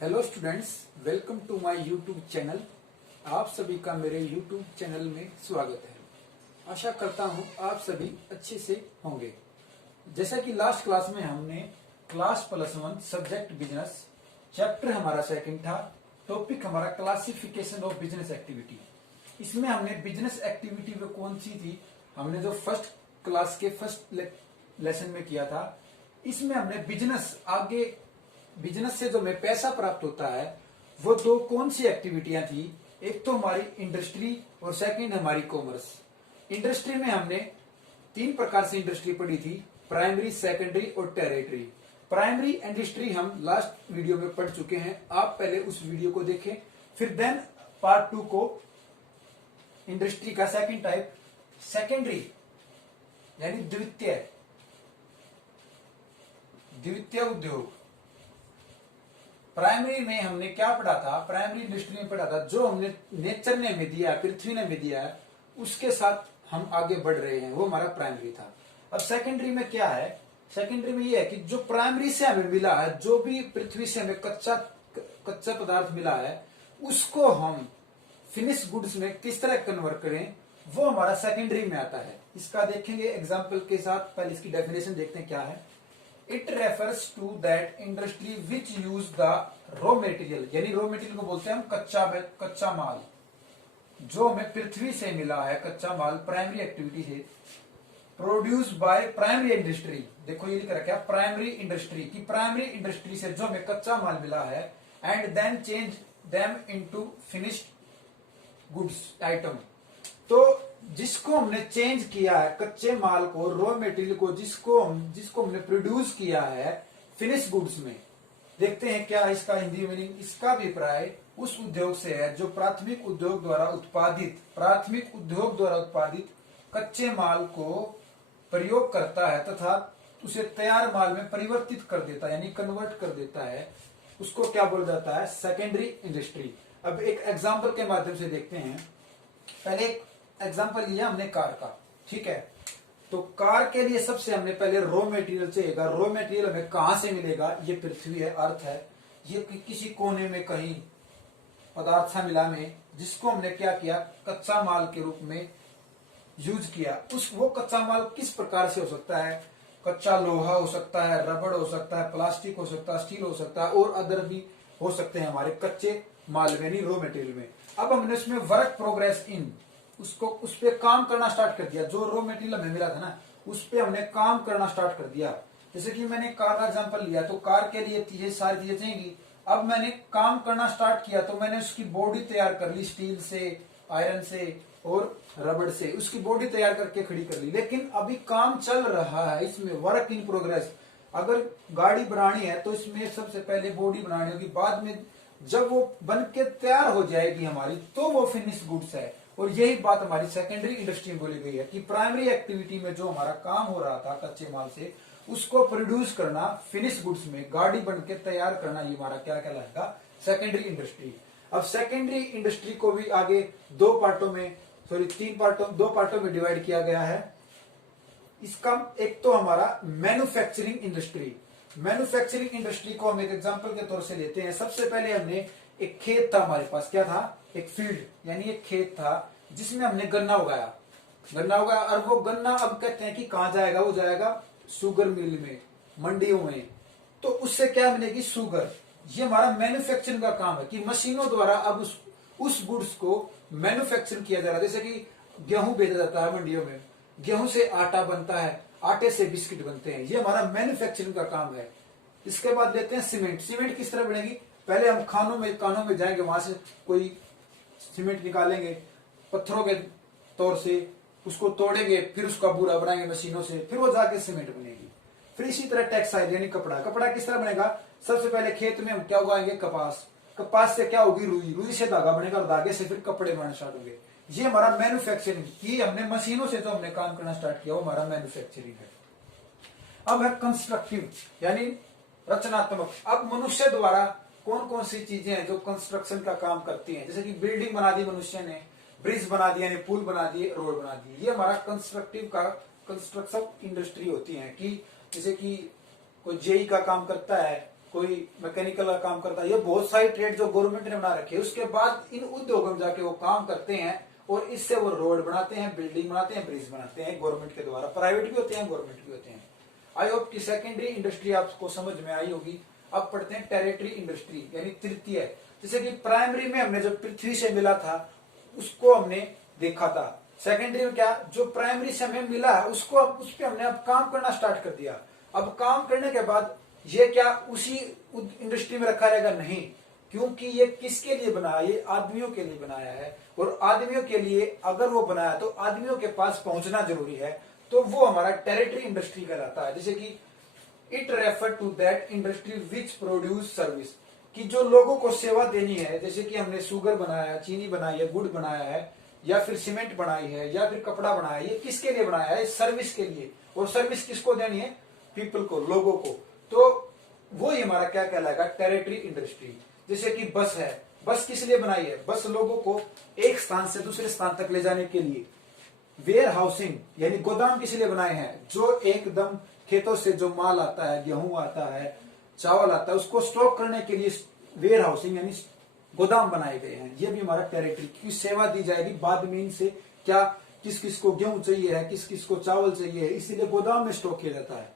Hello students, welcome to my YouTube channel. आप सभी का मेरे यूट्यूब चैनल में स्वागत है। आशा करता हूं आप सभी अच्छे से होंगे। जैसा कि लास्ट क्लास में हमने क्लास +1 सब्जेक्ट बिजनेस चैप्टर हमारा सेकंड था। टॉपिक हमारा क्लासिफिकेशन ऑफ बिजनेस एक्टिविटी। इसमें हमने बिजनेस एक्टिविटी में कौन सी थी, हमने जो फर्स्ट क्लास के फर्स्ट लेसन में किया था। इसमें हमने बिजनेस से जो हमें पैसा प्राप्त होता है वो दो कौन सी एक्टिविटियां थी। एक तो हमारी इंडस्ट्री और सेकंड हमारी कॉमर्स। इंडस्ट्री में हमने 3 प्रकार से इंडस्ट्री पढ़ी थी, प्राइमरी, सेकेंडरी और टेरिटरी। प्राइमरी इंडस्ट्री हम लास्ट वीडियो में पढ़ चुके हैं, आप पहले उस वीडियो को देखें। फिर देन पार्ट 2 को इंडस्ट्री का सेकंड टाइप सेकेंडरी यानी द्वितीय उद्योग। प्राइमरी में हमने क्या पढ़ा था, प्राइमरी इंडस्ट्री में पढ़ा था जो हमने नेचर ने हमें दिया, पृथ्वी ने हमें दिया है, उसके साथ हम आगे बढ़ रहे हैं, वो हमारा प्राइमरी था। अब सेकेंडरी में क्या है, सेकेंडरी में ये है कि जो प्राइमरी से हमें मिला है, जो भी पृथ्वी से हमें कच्चा पदार्थ मिला है, उसको हम फिनिश गुड्स में किस तरह कन्वर्ट करें, वो हमारा सेकेंडरी में आता है। इसका देखेंगे एग्जाम्पल के साथ। पहले इसकी डेफिनेशन देखते हैं क्या है। It refers to that industry which use the raw material, यानी रॉ मेटेरियल को बोलते हैं हम कच्चा माल, जो हमें पृथ्वी से मिला है, कच्चा माल प्राइमरी एक्टिविटी से प्रोड्यूस बाय प्राइमरी इंडस्ट्री। देखो ये लिख रखा है प्राइमरी इंडस्ट्री की, प्राइमरी इंडस्ट्री से जो हमें कच्चा माल मिला है, and then change them into finished goods item. तो जिसको हमने चेंज किया है, कच्चे माल को, रॉ मटेरियल को, जिसको हमने प्रोड्यूस किया है फिनिश गुड्स में। देखते हैं क्या है इसका हिंदी मीनिंग। इसका अभिप्राय उस उद्योग से है जो प्राथमिक उद्योग द्वारा उत्पादित कच्चे माल को प्रयोग करता है तथा उसे तैयार माल में परिवर्तित कर देता है, यानी कन्वर्ट कर देता है। उसको क्या बोला जाता है, सेकेंडरी इंडस्ट्री। अब एक एग्जाम्पल के माध्यम से देखते हैं। पहले एक एग्जाम्पल लिया हमने कार का, ठीक है। तो कार के लिए सबसे हमने पहले रॉ मटेरियल चाहिएगा। रॉ मटेरियल हमें कहां से मिलेगा, ये पृथ्वी है, अर्थ है, ये किसी कोने में कहीं पदार्थ था मिला में, जिसको हमने क्या किया, कच्चा माल के रूप में यूज किया। वो कच्चा माल किस प्रकार से हो सकता है, कच्चा लोहा हो सकता है, रबड़ हो सकता है, प्लास्टिक हो सकता है, स्टील हो सकता है, और अदर भी हो सकते हैं हमारे कच्चे माल में, यानी रॉ मटेरियल में। अब हमने उसमें वर्क प्रोग्रेस इन, उस पे काम करना स्टार्ट कर दिया। जो रॉ मटेरियल हमें मिला था ना, उस पे हमने काम करना स्टार्ट कर दिया। जैसे कि मैंने कार का एग्जांपल लिया, तो कार के लिए ये सारी चीजें चाहिए। अब मैंने काम करना स्टार्ट किया, तो मैंने उसकी बॉडी तैयार कर ली, स्टील से, आयरन से और रबड़ से उसकी बॉडी तैयार करके खड़ी कर ली। लेकिन अभी काम चल रहा है, इसमें वर्क इन प्रोग्रेस। अगर गाड़ी बनानी है तो इसमें सबसे पहले बॉडी बनानी होगी, बाद में जब वो बन के तैयार हो जाएगी हमारी, तो वो फिनिश गुड्स है। और यही बात हमारी सेकेंडरी इंडस्ट्री में बोली गई है कि प्राइमरी एक्टिविटी में जो हमारा काम हो रहा था कच्चे माल से, उसको प्रोड्यूस करना फिनिश गुड्स में, गाड़ी बन के तैयार करना, ये हमारा क्या कहलाएगा, सेकेंडरी इंडस्ट्री। अब सेकेंडरी इंडस्ट्री को भी आगे दो पार्टों में डिवाइड किया गया है। इसका एक तो हमारा मैन्युफैक्चरिंग इंडस्ट्री। मैन्युफैक्चरिंग इंडस्ट्री को हम एक एग्जांपल के तौर से लेते हैं। सबसे पहले हमने एक खेत था हमारे पास, क्या था, एक फील्ड यानी एक खेत था, जिसमें हमने गन्ना उगाया। और वो गन्ना अब कहते हैं कि कहां जाएगा, वो जाएगा शुगर मिल में, मंडियों में। तो उससे क्या मिलेगी, शुगर। ये हमारा मैन्युफैक्चरिंग का काम है कि मशीनों द्वारा अब उस गुड्स को मैन्युफैक्चर किया जा रहा है। जैसे कि गेहूं बेचा जाता है मंडियों में, गेहूं से आटा बनता है, आटे से बिस्किट बनते हैं, ये हमारा मैन्युफैक्चरिंग का काम है। इसके बाद लेते हैं सीमेंट। सीमेंट किस तरह बनेगी, पहले हम कानों में जाएंगे, वहां से कोई सीमेंट निकालेंगे, पत्थरों के तौर से उसको तोड़ेंगे, फिर उसका बूरा बनाएंगे मशीनों से, फिर वो जाके सीमेंट बनेगी। फिर इसी तरह टेक्सटाइल यानी कपड़ा किस तरह बनेगा, सबसे पहले खेत में हम क्या उगाएंगे, कपास से क्या होगी, रुई से धागा बनेगा, और धागे से फिर कपड़े बनना स्टार्ट होंगे। ये हमारा मैन्युफैक्चरिंग की, हमने मशीनों से जो हमने काम करना स्टार्ट किया, वो हमारा मैन्युफैक्चरिंग है। अब है कंस्ट्रक्टिव यानी रचनात्मक। अब मनुष्य द्वारा कौन कौन सी चीजें हैं जो कंस्ट्रक्शन का काम करती हैं। जैसे कि बिल्डिंग बना दी मनुष्य ने, ब्रिज बना दिया, यानी पुल बना दिए, रोड बना दिए, ये हमारा कंस्ट्रक्शन इंडस्ट्री होती है। कि जैसे कि कोई जेई का काम करता है, कोई मैकेनिकल का काम करता है, ये बहुत सारी ट्रेड जो गवर्नमेंट ने बना रखी है। उसके बाद इन उद्योगों में जाके वो काम करते हैं और इससे वो रोड बनाते हैं, बिल्डिंग बनाते हैं, ब्रिज बनाते हैं गवर्नमेंट के द्वारा। प्राइवेट भी होते हैं, गवर्नमेंट भी होते हैं। आई होप कि सेकेंडरी इंडस्ट्री आपको समझ में आई होगी। अब पढ़ते हैं टेरिटरी इंडस्ट्री यानी तृतीय। जैसे कि प्राइमरी में हमने जो पृथ्वी से मिला था उसको हमने देखा था। सेकेंडरी में क्या, जो प्राइमरी से हमें मिला है उसको उस पर हमने अब काम करना स्टार्ट कर दिया। अब काम करने के बाद ये क्या उसी इंडस्ट्री में रखा रहेगा? नहीं, क्योंकि ये किसके लिए बनाया? ये आदमियों के लिए बनाया है। और आदमियों के लिए अगर वो बनाया तो आदमियों के पास पहुंचना जरूरी है, तो वो हमारा टेरिटरी इंडस्ट्री कहलाता है। जैसे कि it refer to that industry which produce service, कि जो लोगों को सेवा देनी है। जैसे कि हमने शुगर बनाया, चीनी बनाई है, गुड़ बनाया है, या फिर सीमेंट बनाई है, या फिर कपड़ा बनाया है, ये किसके लिए बनाया है? सर्विस के लिए। और सर्विस किसको देनी है? पीपल को, लोगों को। तो वो ही हमारा क्या कहलाएगा? Territory industry. जैसे कि बस है, बस किस लिए बनाई है? बस लोगों को एक स्थान से दूसरे स्थान तक ले जाने के लिए। वेयर हाउसिंग यानी गोदाम किस लिए बनाए हैं? जो एकदम खेतों से जो माल आता है, गेहूं आता है, चावल आता है, उसको स्टॉक करने के लिए वेयर हाउसिंग यानी गोदाम बनाए गए हैं। ये भी हमारा टेरिटरी की सेवा दी जाएगी बाद में। इनसे क्या, किस किस को गेहूं चाहिए है, किस किस को चावल चाहिए है, इसीलिए गोदाम में स्टॉक किया जाता है।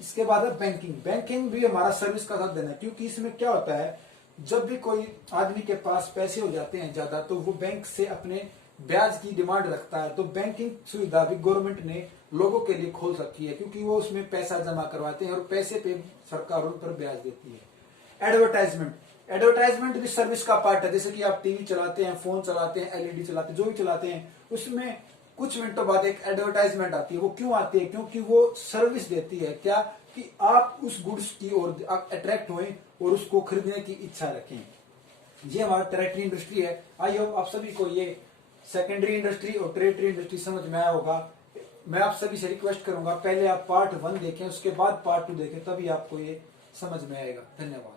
इसके बाद है बैंकिंग। बैंकिंग भी हमारा सर्विस का साथ देना है, क्योंकि इसमें क्या होता है, जब भी कोई आदमी के पास पैसे हो जाते हैं ज्यादा तो वो बैंक से अपने ब्याज की डिमांड रखता है। तो बैंकिंग सुविधा भी गवर्नमेंट ने लोगों के लिए खोल रखी है, क्योंकि वो उसमें पैसा जमा करवाते हैं और पैसे पे सरकार उन पर ब्याज देती है। एडवर्टाइजमेंट, एडवर्टाइजमेंट भी सर्विस का पार्ट है। जैसे कि आप टीवी चलाते हैं, फोन चलाते हैं, एलईडी चलाते हैं, जो भी चलाते हैं, उसमें कुछ मिनटों बाद एक एडवर्टाइजमेंट आती है। वो क्यों आती है? क्योंकि वो सर्विस देती है क्या, कि आप उस गुड्स की ओर अट्रैक्ट हुए और उसको खरीदने की इच्छा रखें। ये हमारा टेरिटरी इंडस्ट्री है। आई होप आप सभी को ये सेकेंडरी इंडस्ट्री और टेरिटरी इंडस्ट्री समझ में आया होगा। मैं आप सभी से रिक्वेस्ट करूंगा पहले आप पार्ट 1 देखें, उसके बाद पार्ट 2 देखें, तभी आपको ये समझ में आएगा। धन्यवाद।